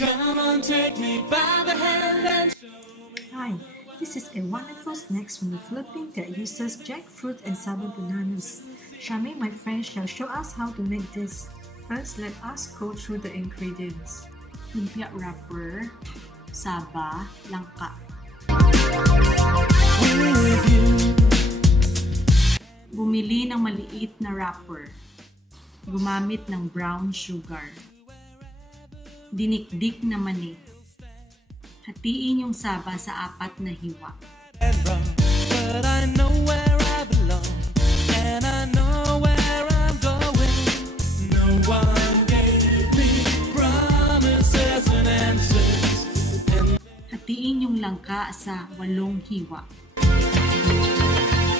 Come on, take me by the hand and Hi, this is a wonderful snack from the Philippines that uses jackfruit and saba bananas. Shami, my friend, shall show us how to make this. First, let us go through the ingredients. Lumpia wrapper, saba, langka. Bumili ng maliit na wrapper. Gumamit ng brown sugar. Dinikdik na mani. Hatiin yung saba sa 4 na hiwa. but I know where I belong and I know where I'm going. No one gave me promises and answers. Hatiin yung langka sa 8 hiwa.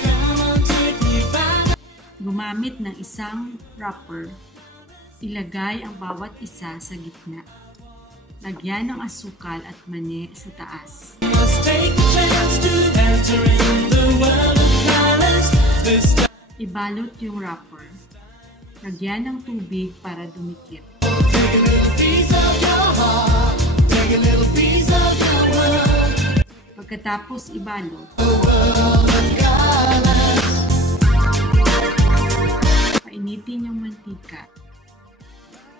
Come on, take me by. Gumamit ng isang wrapper. Ilagay ang bawat isa sa gitna. Lagyan ng asukal at mani sa taas. Let's take a chance to enter in the world of colors. This time. Ibalot yung wrapper. Lagyan ng tubig para dumikit. Take a little piece of your heart. Take a little piece of your world. Pagkatapos ibalot, The world of colors. painitin yung mantika.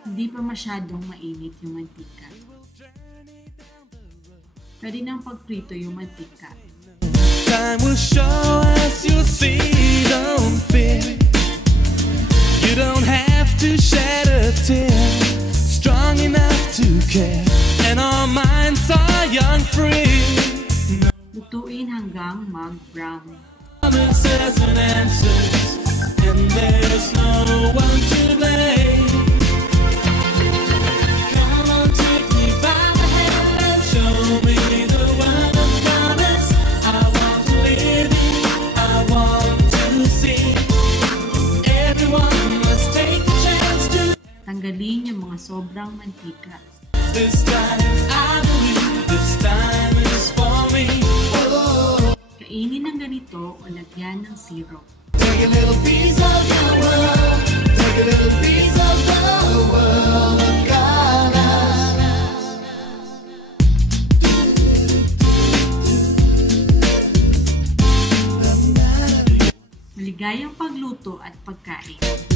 Hindi pa masyadong mainit yung mantika. Pwede nang pagprito yung mantika. Time will show us, you'll see, don't fear. You don't have to shed a tear. Strong enough to care. And our minds are young, free. Lutuin hanggang mag-brown. Promises and answers. And there's no one to blame. Come on, take me by the hand and show me the world of colors. I want to live in, I want to see. Everyone must take a chance to. Tanggalin yung mga sobrang mantika. This time I believe this time is for me. Kainin ng ganito o lagyan ng syrup. Take a little piece of your world. Take a little piece of the world of colors. Maligayang pagluto at pagkain.